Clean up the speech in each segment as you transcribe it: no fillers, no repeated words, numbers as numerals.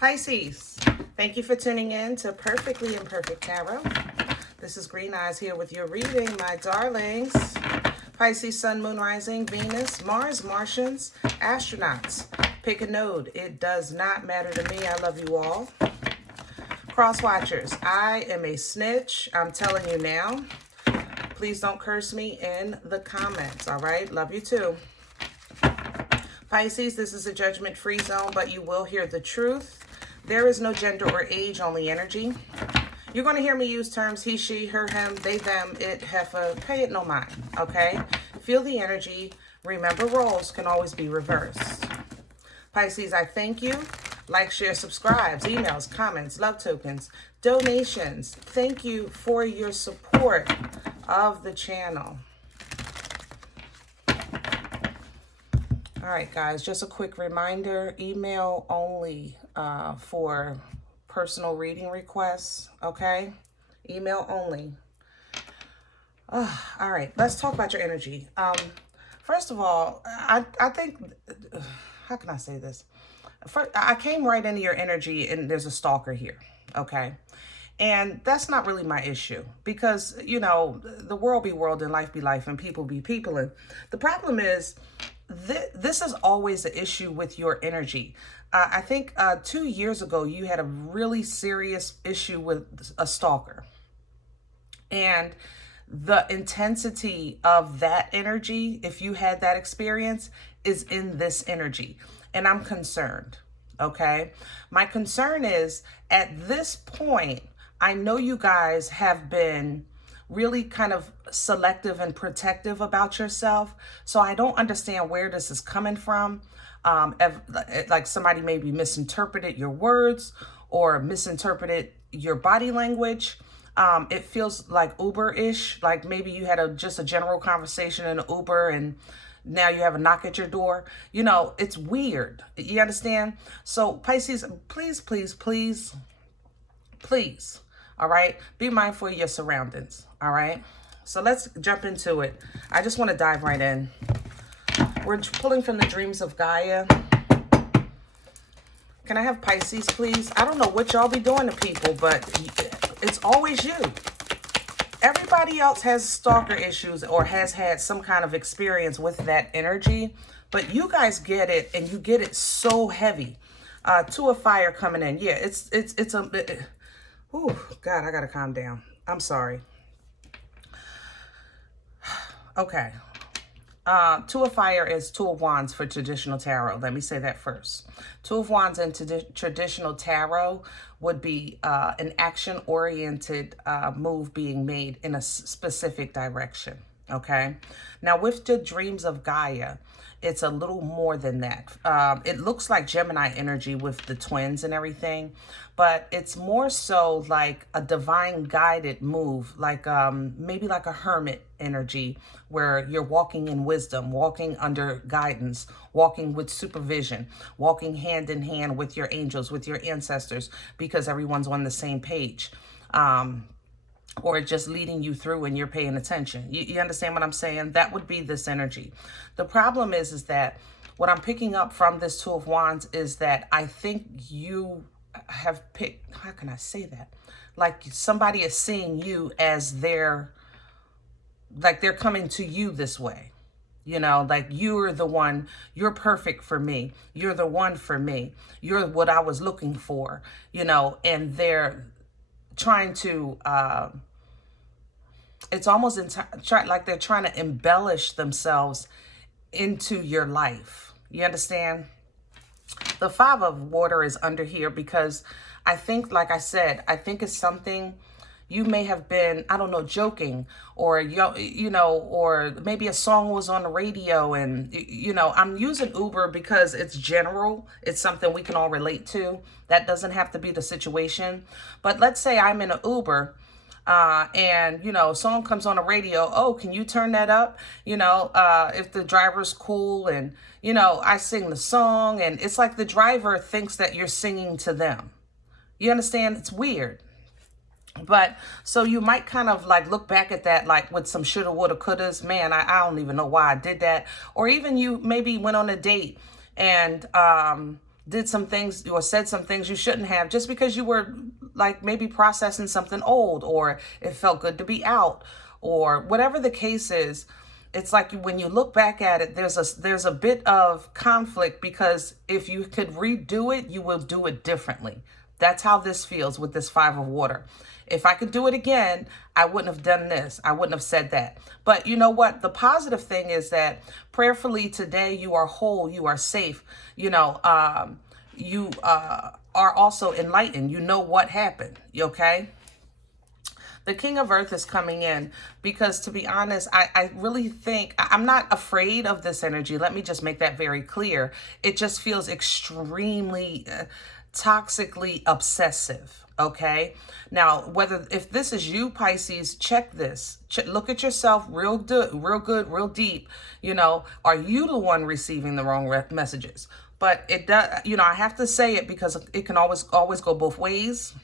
Pisces, thank you for tuning in to Perfectly Imperfect Tarot. This is Green Eyes here with your reading, my darlings. Pisces, Sun, Moon, Rising, Venus, Mars, Martians, astronauts. Pick a node. It does not matter to me. I love you all. Cross watchers, I am a snitch. I'm telling you now. Please don't curse me in the comments, all right? Love you too. Pisces, this is a judgment-free zone, but you will hear the truth. There is no gender or age, only energy. You're going to hear me use terms he, she, her, him, they, them, it, heifer. Pay it no mind, okay? Feel the energy. Remember, roles can always be reversed. Pisces, I thank you. Like, share, subscribes, emails, comments, love tokens, donations. Thank you for your support of the channel. All right, guys, just a quick reminder, email only for personal reading requests, okay? Email only. All right, let's talk about your energy. First of all, I think, how can I say this? First, I came right into your energy and there's a stalker here, okay? And that's not really my issue because, you know, the world be world and life be life and people be people. And the problem is, this is always an issue with your energy. I think 2 years ago, you had a really serious issue with a stalker. And the intensity of that energy, if you had that experience, is in this energy. And I'm concerned, okay? My concern is, at this point, I know you guys have been really kind of selective and protective about yourself. So I don't understand where this is coming from. Like somebody maybe misinterpreted your words or misinterpreted your body language. It feels like Uber-ish, like maybe you had just a general conversation in an Uber and now you have a knock at your door. You know, it's weird. You understand? So Pisces, please, please, please, please. All right, be mindful of your surroundings. All right, so let's jump into it. I just want to dive right in. We're pulling from the dreams of Gaia. Can I have Pisces, please? I don't know what y'all be doing to people, but it's always you. Everybody else has stalker issues or has had some kind of experience with that energy, but you guys get it, and you get it so heavy. Two of fire coming in. Yeah, oh, God, I got to calm down. I'm sorry. Okay. Two of fire is two of wands for traditional tarot. Let me say that first. Two of wands in traditional tarot would be an action-oriented move being made in a specific direction. Okay. Now, with the dreams of Gaia, it's a little more than that. It looks like Gemini energy with the twins and everything, but it's more so like a divine guided move, like maybe like a hermit energy where you're walking in wisdom, walking under guidance, walking with supervision, walking hand in hand with your angels, with your ancestors, because everyone's on the same page. Or just leading you through and you're paying attention. You understand what I'm saying? That would be this energy. The problem is that what I'm picking up from this Two of Wands is that I think you have picked, how can I say that? Like somebody is seeing you as like they're coming to you this way. You know, like you're the one, you're perfect for me. You're the one for me. You're what I was looking for, you know, and they're trying to, it's almost like they're trying to embellish themselves into your life. You understand? The Five of Water is under here because I think, like I said, I think it's something you may have been, I don't know, joking, or, you know, or maybe a song was on the radio and, you know, I'm using Uber because it's general. It's something we can all relate to. That doesn't have to be the situation. But let's say I'm in an Uber and, you know, a song comes on the radio. Oh, can you turn that up? You know, if the driver's cool and, you know, I sing the song and it's like the driver thinks that you're singing to them. You understand? It's weird. But so you might kind of like look back at that like with some shoulda, woulda, couldas. Man, I don't even know why I did that. Or even you maybe went on a date and did some things or said some things you shouldn't have just because you were like maybe processing something old, or it felt good to be out, or whatever the case is. It's like when you look back at it, there's a bit of conflict, because if you could redo it, you will do it differently. That's how this feels with this Five of Water. If I could do it again, I wouldn't have done this. I wouldn't have said that. But you know what? The positive thing is that prayerfully today, you are whole, you are safe. You know, you are also enlightened. You know what happened, okay? The King of Earth is coming in because, to be honest, I really think, I'm not afraid of this energy. Let me just make that very clear. It just feels extremely toxically obsessive, okay? Now, if this is you, Pisces, check this. Look at yourself real good, real deep. You know, are you the one receiving the wrong messages? But it does, you know, I have to say it because it can always go both ways.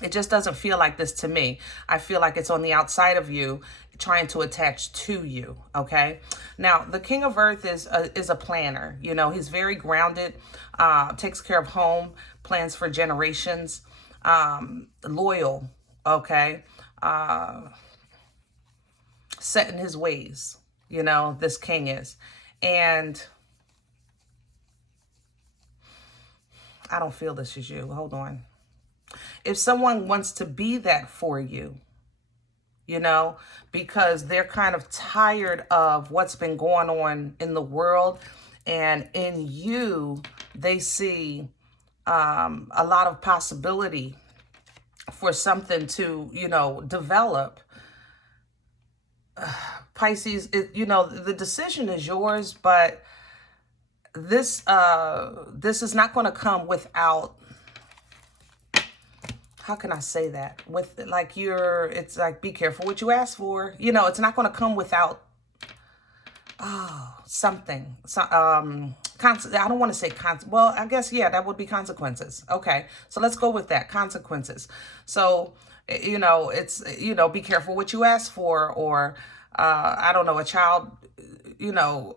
It just doesn't feel like this to me. I feel like it's on the outside of you trying to attach to you, okay? Now, the King of Earth is a planner. You know, he's very grounded, takes care of home, plans for generations, loyal, okay? Set in his ways, you know, this king is. And I don't feel this is you. Hold on. If someone wants to be that for you, you know, because they're kind of tired of what's been going on in the world, and in you, they see a lot of possibility for something to, you know, develop. Pisces, you know, the decision is yours, but this is not going to come without, how can I say that? With like it's like, be careful what you ask for. You know, it's not going to come without something. So, I don't want to say well, I guess, yeah, that would be consequences. Okay, so let's go with that, consequences. So, you know, it's, you know, be careful what you ask for, or I don't know, a child, you know,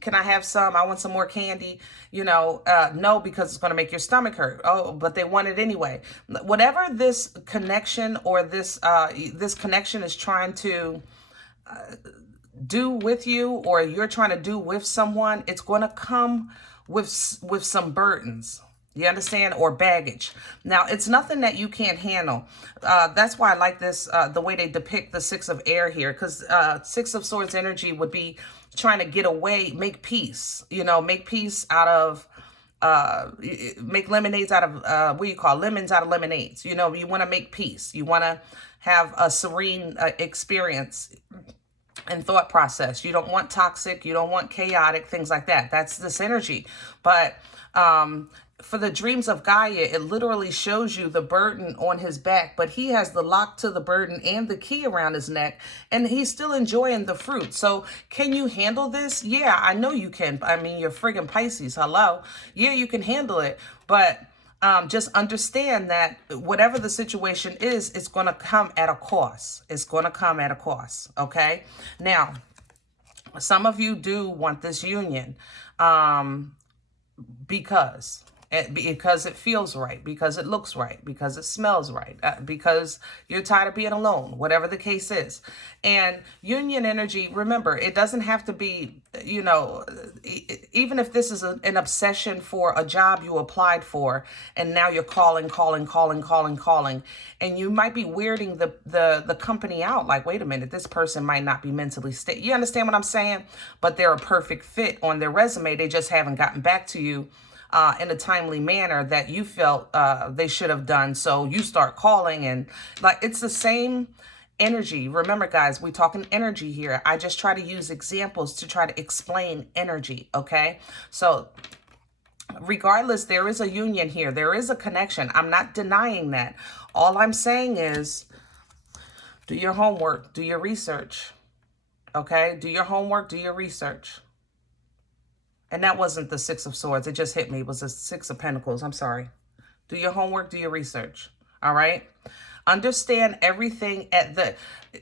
can I have some? I want some more candy. You know, no, because it's going to make your stomach hurt. Oh, but they want it anyway. Whatever this connection or this connection is trying to do with you, or you're trying to do with someone, it's going to come with some burdens. You understand? Or baggage. Now, it's nothing that you can't handle. That's why I like this, the way they depict the Six of Air here, because Six of Swords energy would be trying to get away, make peace, you know, make peace out of, make lemonades out of, what do you call lemons out of lemonades? You know, you want to make peace. You want to have a serene experience and thought process. You don't want toxic, you don't want chaotic, things like that. That's this energy. But, for the dreams of Gaia, it literally shows you the burden on his back, but he has the lock to the burden and the key around his neck, and he's still enjoying the fruit. So can you handle this? Yeah, I know you can. I mean, you're friggin' Pisces. Hello. Yeah, you can handle it. But just understand that whatever the situation is, it's going to come at a cost. It's going to come at a cost. Okay. Now, some of you do want this union because it feels right, because it looks right, because it smells right, because you're tired of being alone, whatever the case is. And union energy, remember, it doesn't have to be, you know, even if this is an obsession for a job you applied for, and now you're calling, and you might be weirding the company out. Like, wait a minute, this person might not be mentally stable. You understand what I'm saying? But they're a perfect fit on their resume. They just haven't gotten back to you in a timely manner that you felt they should have done. So you start calling, and like, it's the same energy. Remember, guys, we're talking energy here. I just try to use examples to try to explain energy, okay? So regardless, there is a union here. There is a connection. I'm not denying that. All I'm saying is do your homework, do your research, okay? Do your homework, do your research. And that wasn't the Six of Swords. It just hit me. It was the Six of Pentacles. I'm sorry. Do your homework. Do your research. All right? Understand everything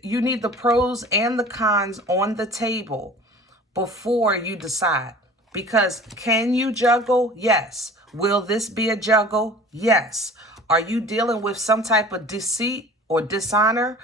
you need the pros and the cons on the table before you decide. Because can you juggle? Yes. Will this be a juggle? Yes. Are you dealing with some type of deceit or dishonor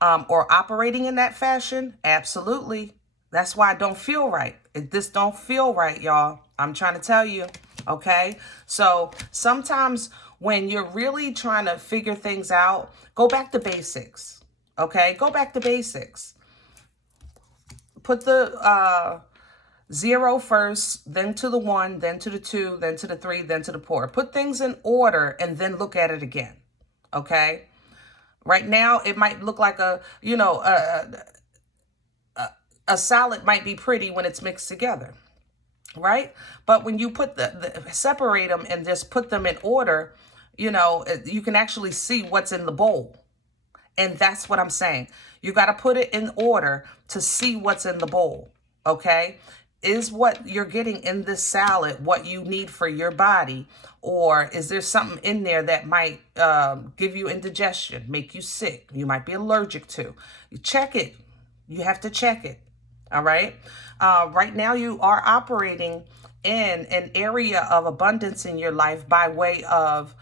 or operating in that fashion? Absolutely. That's why it don't feel right. This don't feel right, y'all. I'm trying to tell you, okay? So sometimes when you're really trying to figure things out, go back to basics, okay? Go back to basics. Put the 0 first, then to the 1, then to the 2, then to the 3, then to the 4. Put things in order and then look at it again, okay? Right now, it might look like a salad might be pretty when it's mixed together, right? But when you put separate them and just put them in order, you can actually see what's in the bowl. And that's what I'm saying. You got to put it in order to see what's in the bowl, okay? Is what you're getting in this salad what you need for your body? Or is there something in there that might give you indigestion, make you sick, you might be allergic to? You check it. You have to check it, all right? Right now you are operating in an area of abundance in your life by way of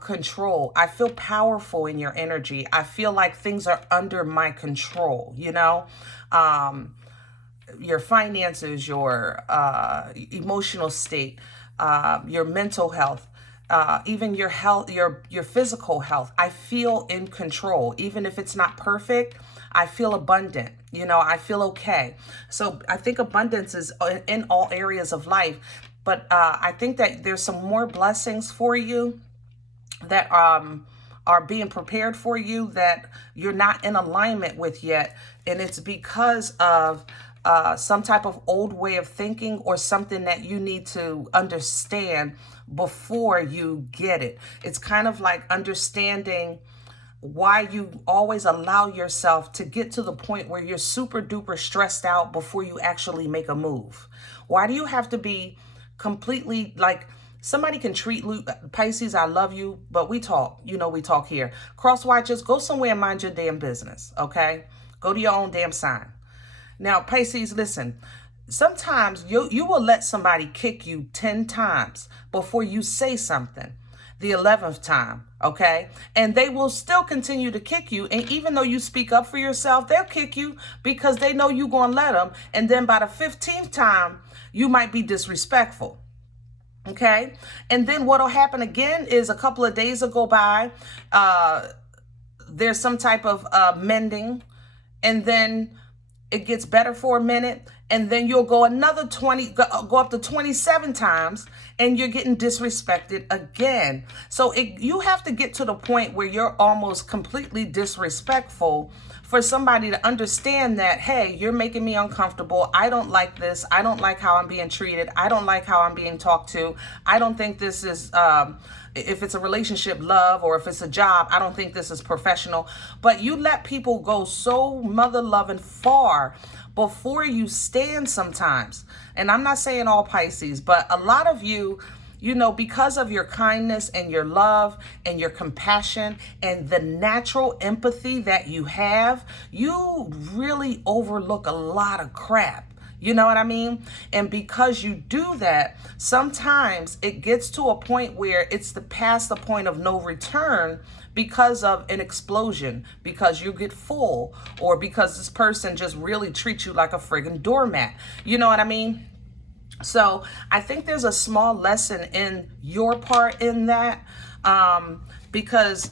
control. I feel powerful in your energy. I feel like things are under my control, your finances, your emotional state, your mental health, even your health, your physical health. I feel in control. Even if it's not perfect, I feel abundant. I feel okay. So I think abundance is in all areas of life. But I think that there's some more blessings for you that are being prepared for you that you're not in alignment with yet. And it's because of some type of old way of thinking or something that you need to understand before you get it. It's kind of like understanding why you always allow yourself to get to the point where you're super duper stressed out before you actually make a move. Why do you have to be completely like, somebody can treat Pisces, I love you, but we talk, we talk here. Cross watchers, go somewhere and mind your damn business, okay? Go to your own damn sign. Now, Pisces, listen, sometimes you will let somebody kick you 10 times before you say something, the 11th time, okay? And they will still continue to kick you. And even though you speak up for yourself, they'll kick you because they know you're going to let them. And then by the 15th time, you might be disrespectful. Okay. And then what'll happen again is a couple of days will go by. There's some type of mending, and then it gets better for a minute. And then you'll go another go up to 27 times, and you're getting disrespected again. So you have to get to the point where you're almost completely disrespectful for somebody to understand that, hey, you're making me uncomfortable. I don't like this. I don't like how I'm being treated. I don't like how I'm being talked to. I don't think this is, if it's a relationship, love, or if it's a job, I don't think this is professional. But you let people go so mother-loving far before you stand sometimes. And I'm not saying all Pisces, but a lot of you, because of your kindness and your love and your compassion and the natural empathy that you have, you really overlook a lot of crap. You know what I mean? And because you do that, sometimes it gets to a point where it's past the point of no return because of an explosion, because you get full, or because this person just really treats you like a friggin' doormat. You know what I mean? So I think there's a small lesson in your part in that, because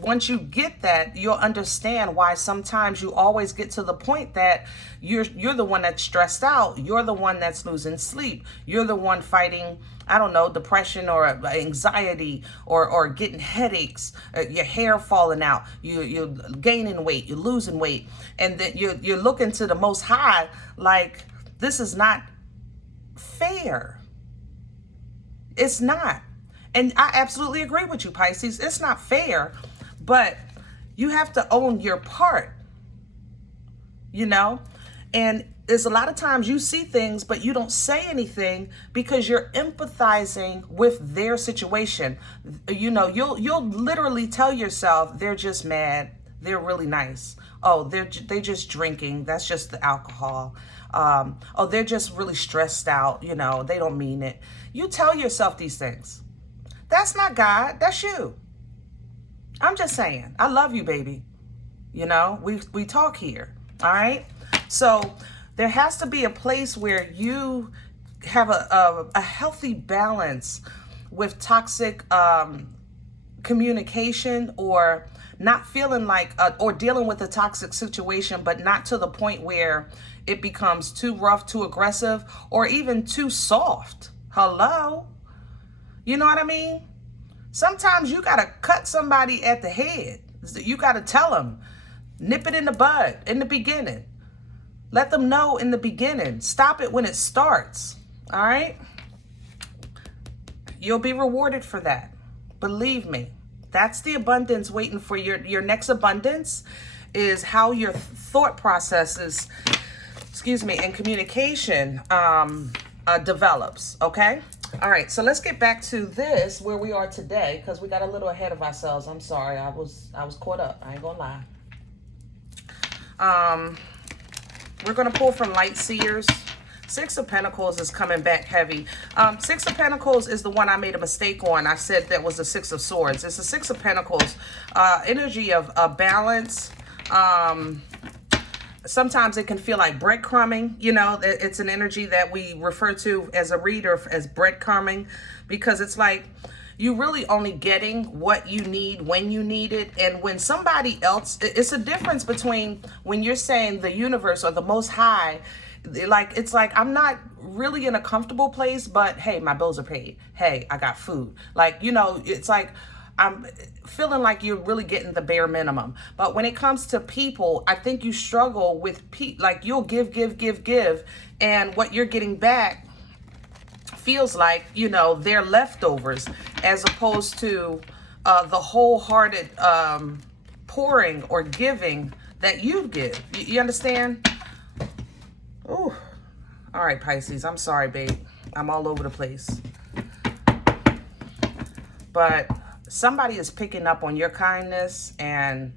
once you get that, you'll understand why sometimes you always get to the point that you're the one that's stressed out. You're the one that's losing sleep. You're the one fighting, I don't know, depression or anxiety or getting headaches, your hair falling out, you're gaining weight, you're losing weight. And then you're looking to the Most High like, this is not fair. It's not. And I absolutely agree with you, Pisces. It's not fair, but you have to own your part, And there's a lot of times you see things, but you don't say anything because you're empathizing with their situation. You'll literally tell yourself, they're just mad. They're really nice. Oh, they just drinking. That's just the alcohol. oh, they're just really stressed out, you know, they don't mean it. You tell yourself these things. That's not God, that's you. I'm just saying, I love you, baby. You know, we talk here, all right? So there has to be a place where you have a healthy balance with toxic communication, or not feeling like, or dealing with a toxic situation, but not to the point where it becomes too rough, too aggressive, or even too soft. Hello? You know what I mean? Sometimes you got to cut somebody at the head. You got to tell them, nip it in the bud in the beginning. Let them know in the beginning. Stop it when it starts. All right? You'll be rewarded for that. Believe me. That's the abundance waiting for your next abundance, is how your thought processes, and communication develops, okay? All right, so let's get back to this, where we are today, because we got a little ahead of ourselves. I'm sorry, I was caught up. I ain't gonna lie. We're gonna pull from Light Seers. Six of Pentacles is coming back heavy. Six of Pentacles is the one I made a mistake on. I said that was the Six of Swords. It's the Six of Pentacles. Energy of balance. Sometimes it can feel like breadcrumbing. You know, it's an energy that we refer to as a reader as breadcrumbing, because it's like you really only getting what you need when you need it. And when somebody else, it's a difference between when you're saying the universe or the Most High, like, it's like, I'm not really in a comfortable place, but hey, my bills are paid. Hey, I got food. Like, you know, it's like, I'm feeling like you're really getting the bare minimum. But when it comes to people, I think you struggle with, like, you'll give. And what you're getting back feels like, you know, they're leftovers, as opposed to the wholehearted pouring or giving that you give. You understand? Ooh. All right, Pisces. I'm sorry, babe. I'm all over the place. But somebody is picking up on your kindness, and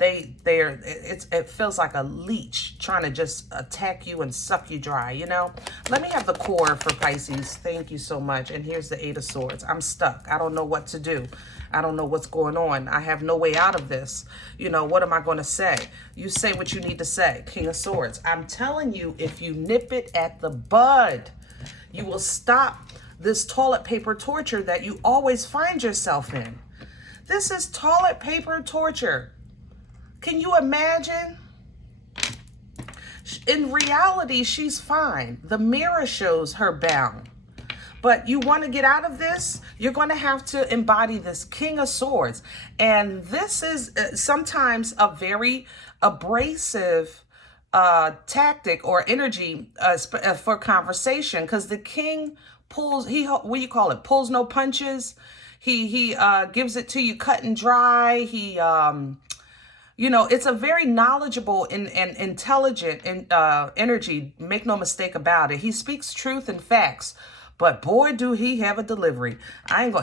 it feels like a leech trying to just attack you and suck you dry, you know? Let me have the core for Pisces. Thank you so much. And here's the Eight of Swords. I'm stuck. I don't know what to do. I don't know what's going on. I have no way out of this. You know, what am I going to say? You say what you need to say. King of Swords. I'm telling you, if you nip it at the bud, you will stop this toilet paper torture that you always find yourself in. This is toilet paper torture. Can you imagine? In reality, she's fine. The mirror shows her bound. But you want to get out of this, you're going to have to embody this King of Swords. And this is sometimes a very abrasive tactic or energy for conversation, because the king pulls, what do you call it? Pulls no punches. He gives it to you cut and dry. He, you know, it's a very knowledgeable and intelligent energy. Make no mistake about it. He speaks truth and facts. But boy, do he have a delivery.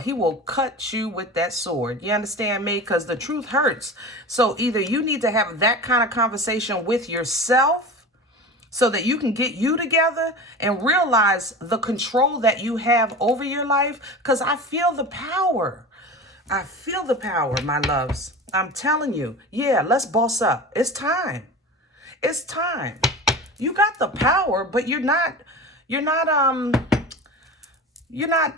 He will cut you with that sword. You understand me? Because the truth hurts. So either you need to have that kind of conversation with yourself so that you can get you together and realize the control that you have over your life. Because I feel the power. I feel the power, my loves. I'm telling you. Yeah, let's boss up. It's time. It's time. You got the power, but you're not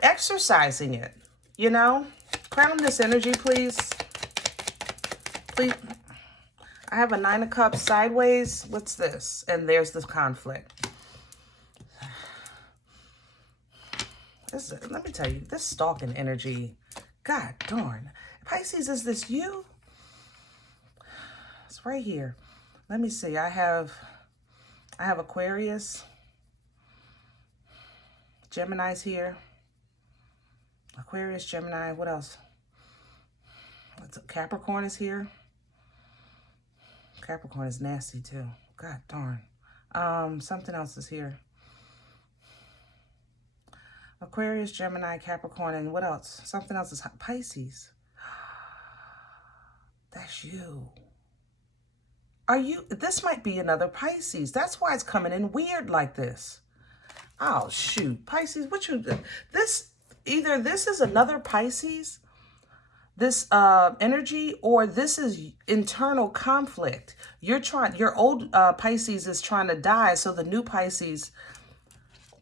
exercising it, you know? Crown this energy, please. Please. I have a Nine of Cups sideways. What's this? And there's the conflict. Let me tell you, this stalking energy, God darn. Pisces, is this you? It's right here. Let me see. I have Aquarius. Gemini's here. Aquarius, Gemini, what else? Capricorn is here. Capricorn is nasty too. God darn. Something else is here. Aquarius, Gemini, Capricorn, and what else? Something else is Pisces. That's you. This might be another Pisces. That's why it's coming in weird like this. Oh, shoot. Pisces, either this is another Pisces, this energy, or this is internal conflict. Your old Pisces is trying to die so the new Pisces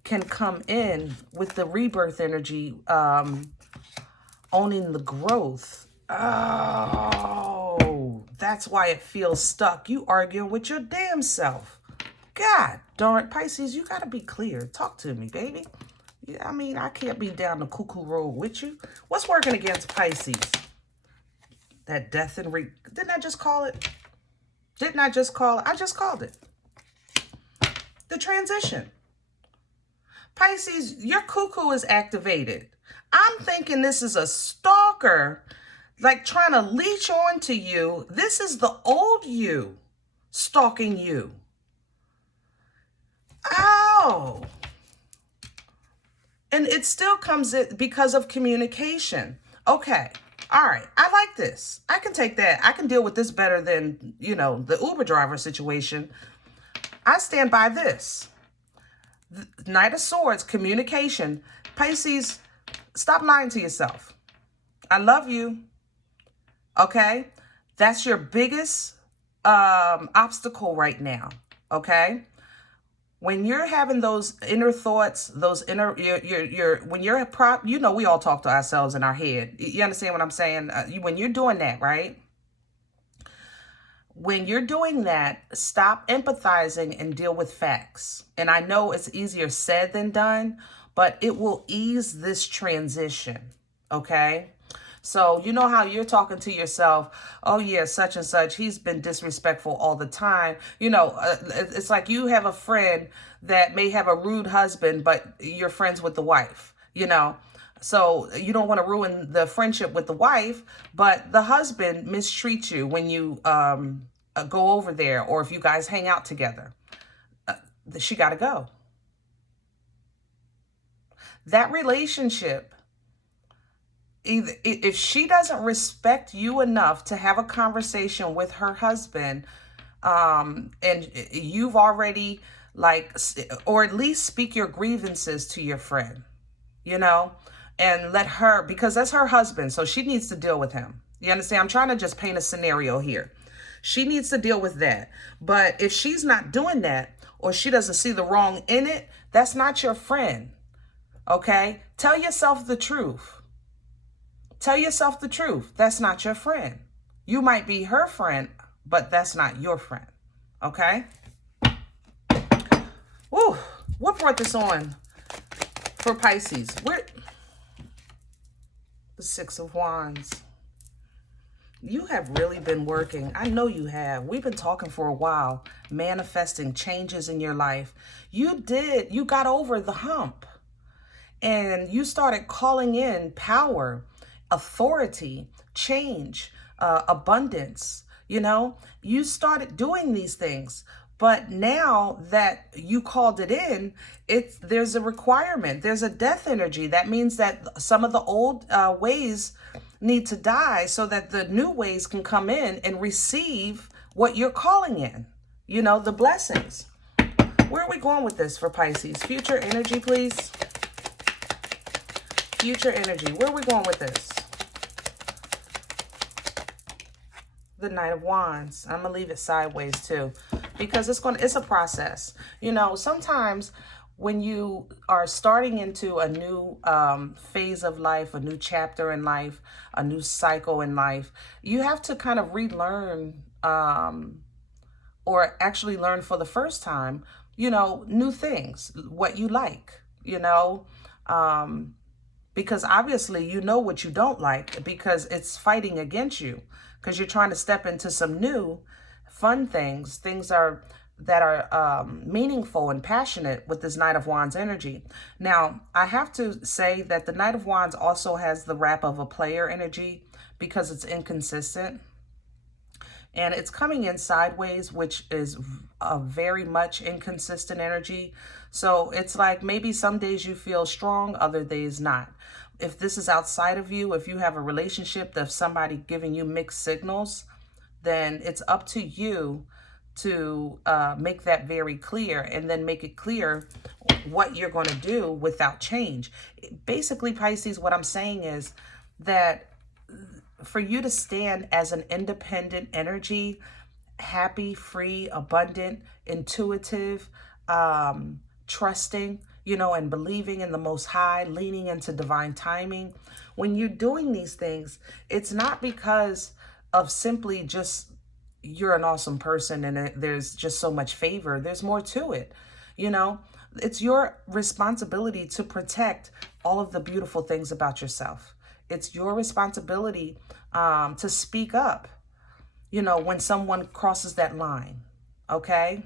can come in with the rebirth energy, owning the growth. Oh, that's why it feels stuck. You arguing with your damn self. God darn, Pisces, you got to be clear. Talk to me, baby. Yeah, I mean, I can't be down the cuckoo road with you. What's working against Pisces? That death and didn't I just call it? Didn't I just call it? I just called it. The transition. Pisces, your cuckoo is activated. I'm thinking this is a stalker, like trying to leech on to you. This is the old you stalking you. Oh. And it still comes in because of communication. Okay. All right. I like this. I can take that. I can deal with this better than, the Uber driver situation. I stand by this. The Knight of Swords, communication. Pisces, stop lying to yourself. I love you. Okay? That's your biggest obstacle right now. Okay? When you're having those inner thoughts, those inner, when you're we all talk to ourselves in our head. You understand what I'm saying? When you're doing that, right? When you're doing that, stop empathizing and deal with facts. And I know it's easier said than done, but it will ease this transition, okay? So you know how you're talking to yourself, oh yeah, such and such, he's been disrespectful all the time. It's like you have a friend that may have a rude husband, but you're friends with the wife, So you don't want to ruin the friendship with the wife, but the husband mistreats you when you go over there, or if you guys hang out together. She got to go. That relationship, either if she doesn't respect you enough to have a conversation with her husband, and you've already or at least speak your grievances to your friend, and let her, because that's her husband, so she needs to deal with him. You understand? I'm trying to just paint a scenario here. She needs to deal with that. But if she's not doing that, or she doesn't see the wrong in it, that's not your friend. Okay? Tell yourself the truth. Tell yourself the truth. That's not your friend. You might be her friend, but that's not your friend. Okay? Woo! What brought this on for Pisces? The Six of Wands. You have really been working. I know you have. We've been talking for a while, manifesting changes in your life. You got over the hump, and you started calling in power, authority, change, abundance. You started doing these things. But now that you called it in, there's a requirement. There's a death energy. That means that some of the old ways need to die so that the new ways can come in and receive what you're calling in. The blessings. Where are we going with this for Pisces? Future energy, please. Future energy. Where are we going with this? The Knight of Wands. I'm going to leave it sideways too, because it's a process. Sometimes when you are starting into a new phase of life, a new chapter in life, a new cycle in life, you have to kind of relearn, or actually learn for the first time, new things, what you like, because obviously you know what you don't like, because it's fighting against you, because you're trying to step into some new fun things that are meaningful and passionate with this Knight of Wands energy. Now, I have to say that the Knight of Wands also has the wrap of a player energy, because it's inconsistent. And it's coming in sideways, which is a very much inconsistent energy. So it's like maybe some days you feel strong, other days not. If this is outside of you, if you have a relationship of somebody giving you mixed signals, then it's up to you to make that very clear, and then make it clear what you're going to do without change. Basically, Pisces, what I'm saying is that for you to stand as an independent energy, happy, free, abundant, intuitive, trusting, you know, and believing in the Most High, leaning into divine timing. When you're doing these things, it's not because of simply just you're an awesome person and there's just so much favor. There's more to it, you know. It's your responsibility to protect all of the beautiful things about yourself. It's your responsibility to speak up, you know, when someone crosses that line, okay?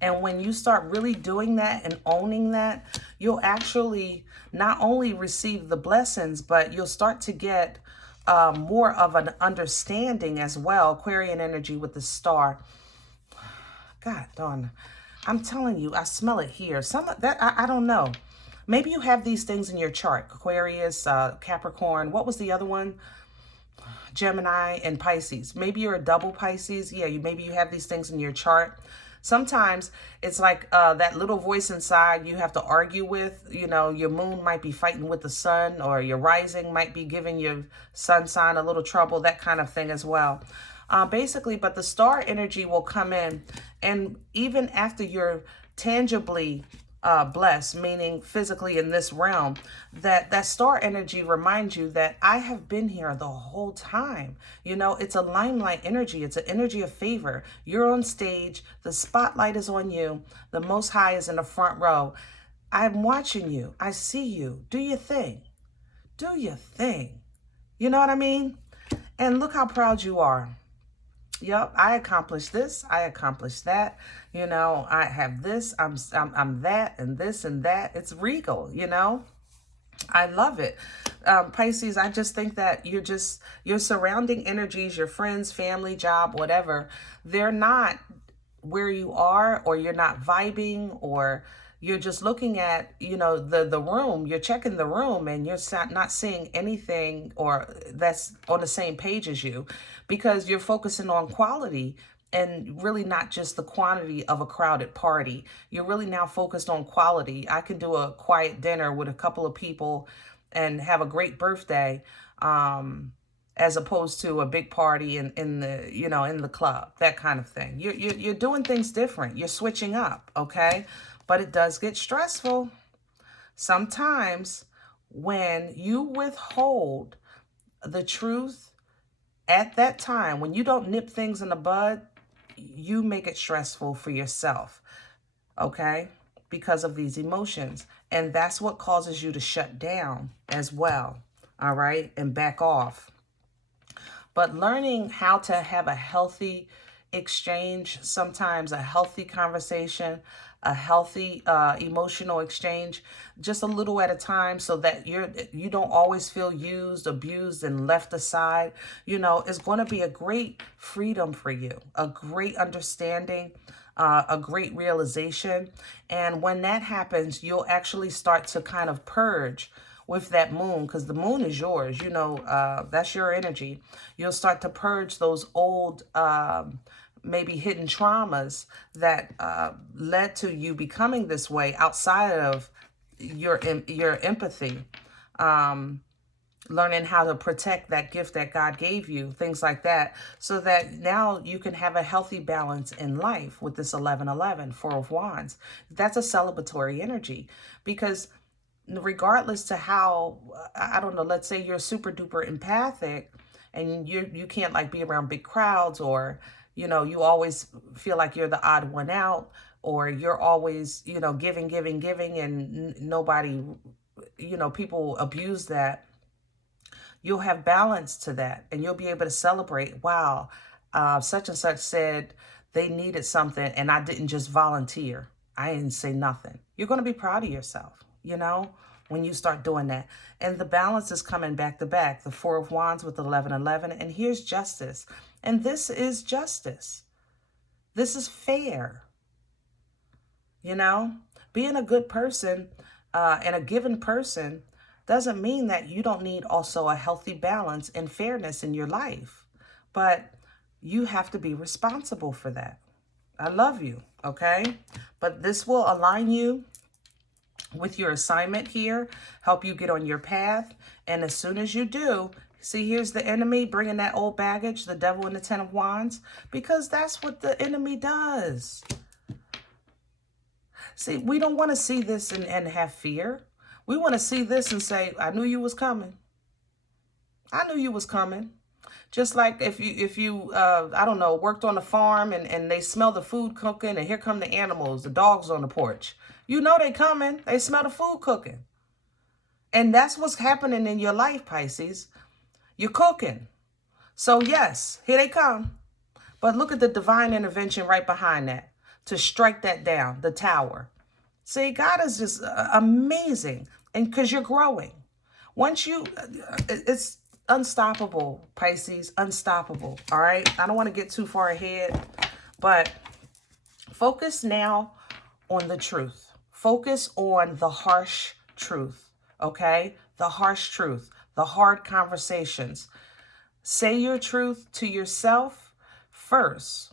And when you start really doing that and owning that, you'll actually not only receive the blessings, but you'll start to get more of an understanding as well. Aquarian energy with the star. God darn. I'm telling you, I smell it here. Some of that, I don't know. Maybe you have these things in your chart. Aquarius, Capricorn. What was the other one? Gemini and Pisces. Maybe you're a double Pisces. Yeah, maybe you have these things in your chart. Sometimes it's like that little voice inside you have to argue with. You know, your moon might be fighting with the sun, or your rising might be giving your sun sign a little trouble, that kind of thing as well. Basically, but the star energy will come in, and even after you're tangibly blessed, meaning physically in this realm, that star energy reminds you that I have been here the whole time. You know, it's a limelight energy. It's an energy of favor. You're on stage. The spotlight is on you. The Most High is in the front row. I'm watching you. I see you. Do your thing. Do your thing. You know what I mean? And look how proud you are. Yep, I accomplished this. I accomplished that. You know, I have this. I'm that and this and that. It's regal, you know. I love it. Pisces, I just think that your surrounding energies, your friends, family, job, whatever, they're not where you are, or you're not vibing, or you're just looking at, you know, the room, you're checking the room, and you're not seeing anything or that's on the same page as you, because you're focusing on quality and really not just the quantity of a crowded party. You're really now focused on quality. I can do a quiet dinner with a couple of people and have a great birthday, as opposed to a big party in the, you know, in the club, that kind of thing. You're doing things different. You're switching up, okay? But it does get stressful. Sometimes when you withhold the truth at that time, when you don't nip things in the bud, you make it stressful for yourself, okay? Because of these emotions. And that's what causes you to shut down as well, all right? And back off. But learning how to have a healthy exchange, sometimes a healthy conversation, a healthy emotional exchange, just a little at a time, so that you don't always feel used, abused, and left aside, you know, is going to be a great freedom for you, a great understanding, a great realization. And when that happens, you'll actually start to kind of purge with that moon, because the moon is yours, you know, that's your energy. You'll start to purge those old maybe hidden traumas that led to you becoming this way outside of your empathy, learning how to protect that gift that God gave you, things like that, so that now you can have a healthy balance in life with this 1111, Four of Wands. That's a celebratory energy, because regardless to how, I don't know, let's say you're super duper empathic and you can't like be around big crowds, or, you know, you always feel like you're the odd one out, or you're always, you know, giving, and nobody, you know, people abuse that. You'll have balance to that, and you'll be able to celebrate, wow, such and such said they needed something, and I didn't just volunteer. I didn't say nothing. You're going to be proud of yourself, you know, when you start doing that. And the balance is coming back to back, the Four of Wands with 1111, and here's justice. And this is justice. This is fair. You know, being a good person and a given person doesn't mean that you don't need also a healthy balance and fairness in your life. But you have to be responsible for that. I love you, okay? But this will align you with your assignment here, help you get on your path. And as soon as you do, see, here's the enemy bringing that old baggage, the devil and the 10 of Wands, because that's what the enemy does. See, we don't want to see this and have fear. We want to see this and say, I knew you was coming. I knew you was coming. Just like if you I don't know, worked on a farm and they smell the food cooking and here come the animals, the dogs on the porch. You know they coming. They smell the food cooking. And that's what's happening in your life, Pisces. You're cooking. So yes, here they come. But look at the divine intervention right behind that to strike that down, the tower. See, God is just amazing. And because you're growing. Once you, it's unstoppable, Pisces, unstoppable. All right. I don't want to get too far ahead, but focus now on the truth. Focus on the harsh truth. Okay. The harsh truth, the hard conversations. Say your truth to yourself first,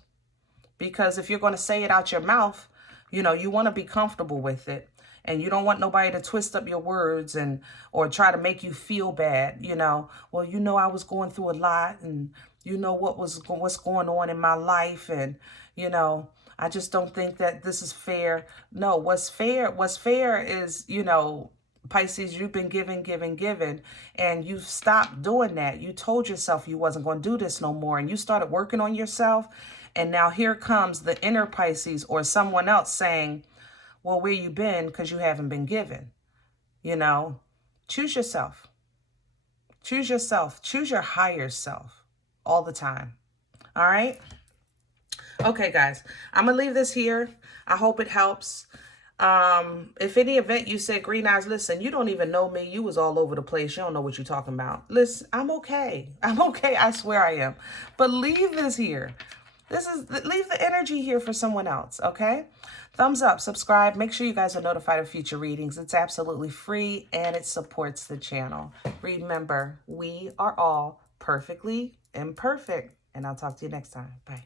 because if you're going to say it out your mouth, you know, you want to be comfortable with it. And you don't want nobody to twist up your words and or try to make you feel bad, you know. Well, you know, I was going through a lot and you know what's going on in my life. And, you know, I just don't think that this is fair. No, what's fair is, you know, Pisces, you've been giving, and you've stopped doing that. You told yourself you wasn't going to do this no more, and you started working on yourself. And now here comes the inner Pisces or someone else saying, well, where you been? Because you haven't been given. You know, choose yourself. Choose yourself. Choose your higher self all the time. All right? Okay, guys, I'm going to leave this here. I hope it helps. If any event you said, Green Eyes, listen, you don't even know me. You was all over the place. You don't know what you're talking about. Listen, I'm okay. I'm okay. I swear I am. But leave this here. Leave the energy here for someone else, okay? Thumbs up, subscribe. Make sure you guys are notified of future readings. It's absolutely free and it supports the channel. Remember, we are all perfectly imperfect. And I'll talk to you next time. Bye.